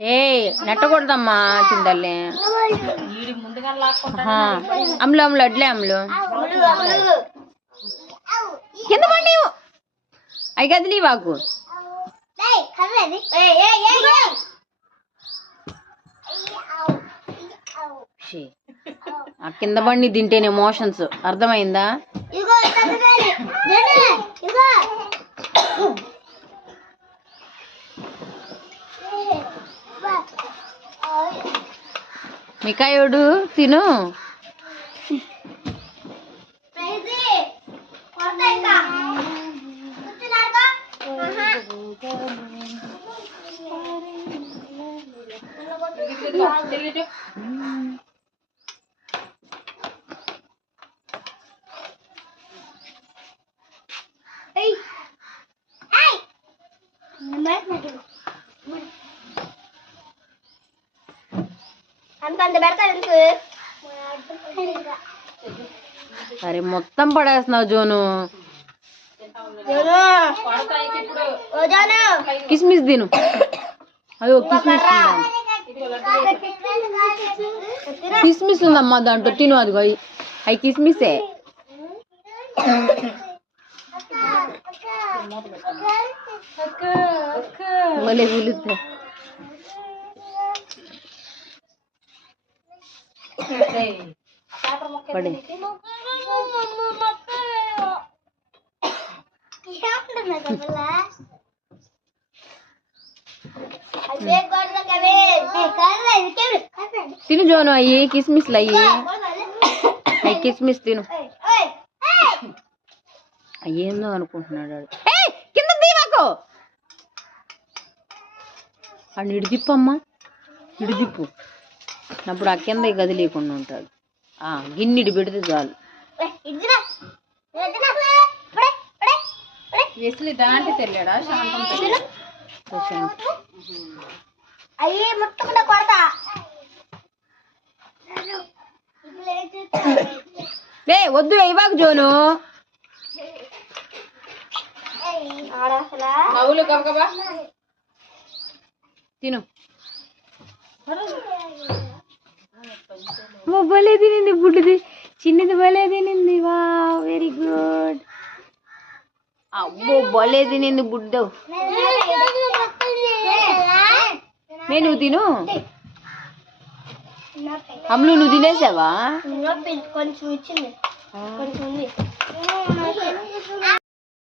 ఏ నెట్టకూడదమ్మా చింతల్లి అమ్ములు అమ్ములు అడ్లే అమ్ములు కింద పండి అవి కదిలీ వాకు ఆ కింద బండి తింటేనే ఎమోషన్స్ అర్థమైందా? మికాయోడు తిను. అరే మొత్తం పడేస్తున్నావు జోను. కిస్మిస్ తిను. అయ్యో కిస్మిస్ కిస్మిస్ ఉందమ్మా దాంట్లో తిను. అది అవి కిస్మిసే. భలే పిలుస్తా. పడే తిను జోను. అయ్యి కిస్మిస్లు అయ్యి కిస్మిస్ తిను. అయ్యేందో అనుకుంటున్నాడు కింద దీవాకు. అని ఇడిదిప్పమ్మా ఇడిదిప్పు. అప్పుడు ఆ కింద గది లేకుండా ఉంటాడు. గిన్నెడి పెడితే చాలు. వెస్లీ దాంట్లో తెల్లాడా లే వద్దు ఇవ్వకు జోను. తిను. భలే తినింది బుడ్డిది. చిన్నది భలే తినింది. వా వెరీ గుడ్. అబ్బో భలే తినింది బుడ్డ. నువ్వు తిను. అమ్ములు నువ్వు తినేసావా? కొంచెం ఇచ్చింది.